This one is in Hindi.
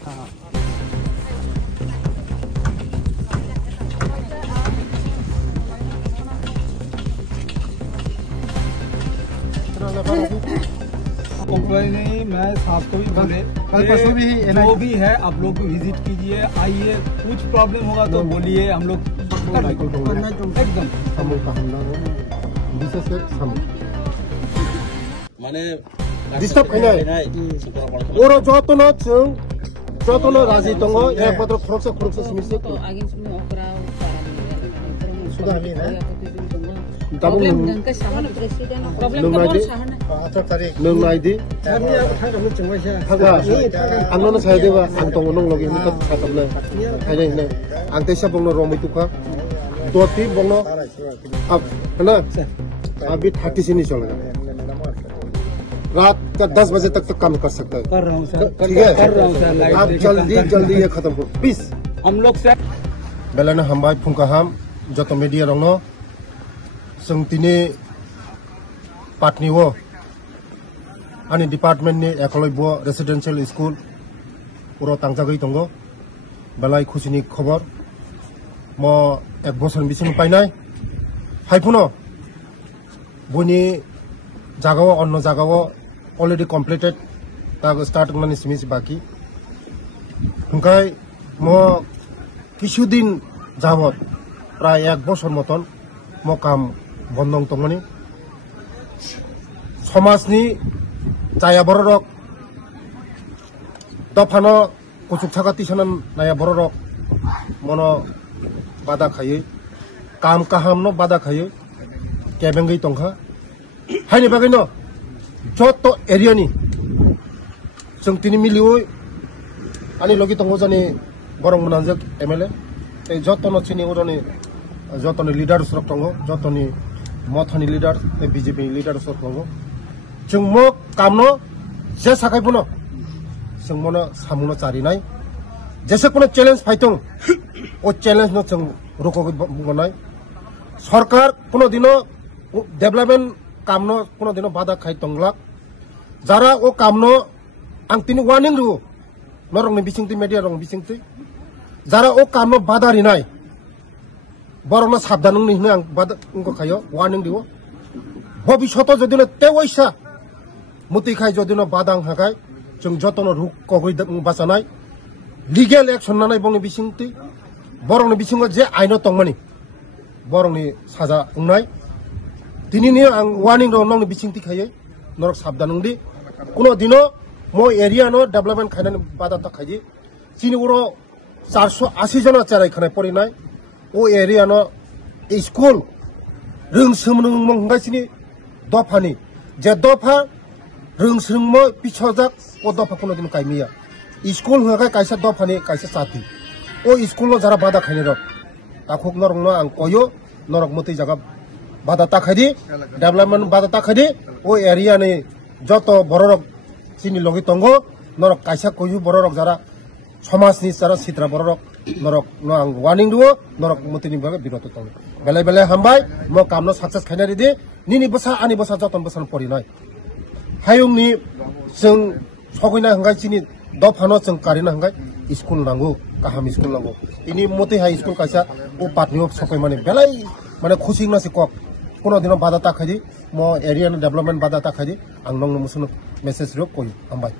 नहीं, मैं साहब को भी बोले कल परसों भी जो भी है आप लोग भी विजिट कीजिए, आइए, कुछ प्रॉब्लम होगा तो बोलिए, हम लोग एकदम माने डिस्टर्ब खानाय ओरो जतनो राजी दङ एकमात्र खरकसा सिमिसे सुदा हामी है प्रब्लेम गंका साहन प्रेसिडेंट प्रब्लेम को साहन 18 तारिख नों नायदि आंनो सायदेबा आं दङ नों लगे निका साथबले खायनाय आं तेसा बंनो रमै तुका दोति बंनो अब है ना अभी 30 से नहीं चलेगा रात का 10 बजे तक तो काम कर सकता है। कर रहा हूँ सर, ठीक है, कर रहा हूँ सर। आप जल्दी ये खत्म करो प्लीज। हम लोग सर बेलाना हमबाय फुंका हम जो तो मीडिया रंगनो संगतिने पाटनी वो आनी डिपार्टमेंट ने एकलय बो रेसिडेंशियल स्कूल पुरो तांजागै दंगो बेलाय खुसिनि खबर म एक बोसोर बिसिम पाइनाय हाइफुनो बनि जागाओ अन्य जागाओ already completed ताग स्टार्ट करने सिमिस बाकी हुंकाय मो किछु दिन जावत प्राय एक बছর मतन मो काम बन्दं तंगनि समाजनि जाया बररक दफानो कुचुक थाका तिसनन नाया बररक मनो बादा खायै काम काहामनो बादा खायै केबेंगै तंखा हायनि बागैनो जतो एरियानि जों तिनि मिलियो आनी लगी तंगो जानि बरं मुनाजक एमएलए ए जतनो चिनि उरनि जतनो लीडर सरक तंगो जतनि मथनि लीडर ए बीजेपी लीडर सरक तंगो जों मो कामनो जे साखायबुनो जों मनो सामुनो चारिनाय जेसे कोनो चैलेंज फाइतों ओ चैलेंज न जों रोको बनाय सरकार कोनो दिनो डेभलपमेंट कामनो कोनो दिनो बाधा खाय तंगला जारा ओ कामनो आं तिनि वार्निंग रु नरंनि बिसिंति मीडिया रंग बिसिंति जारा ओ कामनो बाधा रिनाय बरनो साबधान नि आं बाधा उंको खायो वार्निंग दियो भबिष्यत जदिनो तेवैसा मुति खाय जदिनो बाधा हागाय जों जतनो रुक कगै बासानाय लीगल एक्शन नानाय बंनि बिसिंति बरंनि बिसिंगो जे आइनो तंगमानि बरंनि साजा उंनाय दिनिनि आं वार्निंग रो नंनि बिसिंति खायै नरक साबधान दि कोनो दिनो मो एरिया नो डेभलपमेंट खायनानि बादा तखायि चिनि उरो 480 जना चाराय खानाय परिनाय ओ एरिया नो स्कूल रोंसोमनो मंगासिनि दफानि जे दफा रोंसोमो पिछजाक ओ दफा कोनो दिन कायमिया स्कूल होगा कायसा दफानि कायसा साथि ओ स्कूल नो जरा बादा खायनि र ताखुक नरंनो आं कयो नरक मति जागा बादा ताखायदि डेभलपमेंट बादा ताखायदि ओ एरिया नि जतो बररक चिनि लगे तंगो नरक कायसा कयु बररक जरा समाजनि जरा सित्रा बररक नरक न आं वार्निंग दियो नरक मतिनि बागे बिरत तंगो बेले बेले हामबाय म कामनो सक्सेस खायनारि दि निनि बसा आनि बसा जतन बसन परिनाय हायुंनि जों सगैना हंगाय चिनि दफानो जों कारिना हंगाय स्कूल नांगौ गाहाम स्कूल नांगौ इनि मते हाई स्कूल कायसा ओ पाटनियो सकै माने बेलाय माने खुसिं नासि कक कोनो दिनो बादा ताखायदि मो एरिया डेभलपमेंट बादा ताखायदि आं नंनो मुसुनो मेसेज रो कयो हामबाय।